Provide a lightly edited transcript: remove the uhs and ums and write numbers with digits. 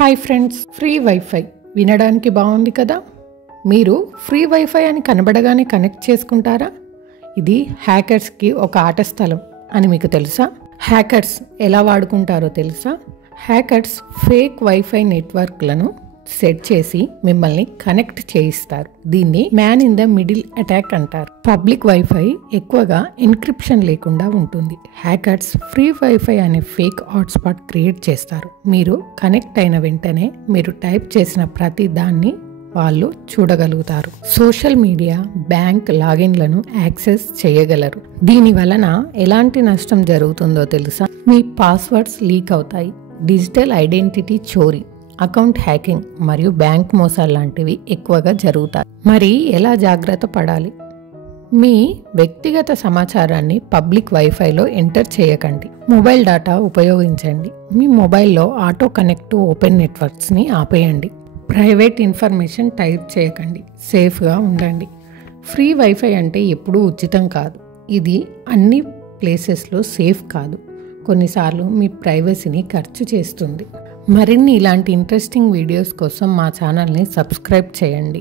Hi friends, free wifi వినడానికి బాగుంది కదా. మీరు ఫ్రీ వైఫై అని కనబడగానే కనెక్ట్ చేసుకుంటారా? ఇది హ్యాకర్స్కి ఒక ఆట స్థలం అని మీకు తెలుసా? హ్యాకర్స్ ఎలా వాడుకుంటారో తెలుసా? హ్యాకర్స్ ఫేక్ వైఫై నెట్వర్క్లను సెట్ చేసి మిమ్మల్ని కనెక్ట్ చేయిస్తారు. దీన్ని man in the middle attack అంటారు. పబ్లిక్ వైఫై ఎక్కువగా ఎన్క్రిప్షన్ లేకుండా ఉంటుంది. హ్యాకర్స్ ఫ్రీ వైఫై అనే ఫేక్ హాట్స్పాట్ క్రియేట్ చేస్తారు. మీరు కనెక్ట్ అయిన వెంటనే మీరు టైప్ చేసిన ప్రతి దాన్ని వాళ్ళు చూడగలుగుతారు. సోషల్ మీడియా, బ్యాంక్ లాగిన్లను యాక్సెస్ చేయగలరు. దీని వలన ఎలాంటి నష్టం జరుగుతుందో తెలుసా? మీ పాస్వర్డ్స్ లీక్ అవుతాయి, డిజిటల్ ఐడెంటిటీ చోరీ, అకౌంట్ హ్యాకింగ్ మరియు బ్యాంక్ మోసాలు లాంటివి ఎక్కువగా జరుగుతాయి. మరి ఎలా జాగ్రత్త పడాలి? మీ వ్యక్తిగత సమాచారాన్ని పబ్లిక్ వైఫైలో ఎంటర్ చేయకండి. మొబైల్ డేటా ఉపయోగించండి. మీ మొబైల్లో ఆటో కనెక్ట్ టు ఓపెన్ నెట్వర్క్స్ని ఆపేయండి. ప్రైవేట్ ఇన్ఫర్మేషన్ టైప్ చేయకండి. సేఫ్గా ఉండండి. ఫ్రీ వైఫై అంటే ఎప్పుడూ ఉచితం కాదు. ఇది అన్ని ప్లేసెస్లో సేఫ్ కాదు. కొన్నిసార్లు మీ ప్రైవసీని ఖర్చు చేస్తుంది. మరిన్ని ఇలాంటి ఇంట్రెస్టింగ్ వీడియోస్ కోసం మా ఛానల్ని సబ్స్క్రైబ్ చేయండి.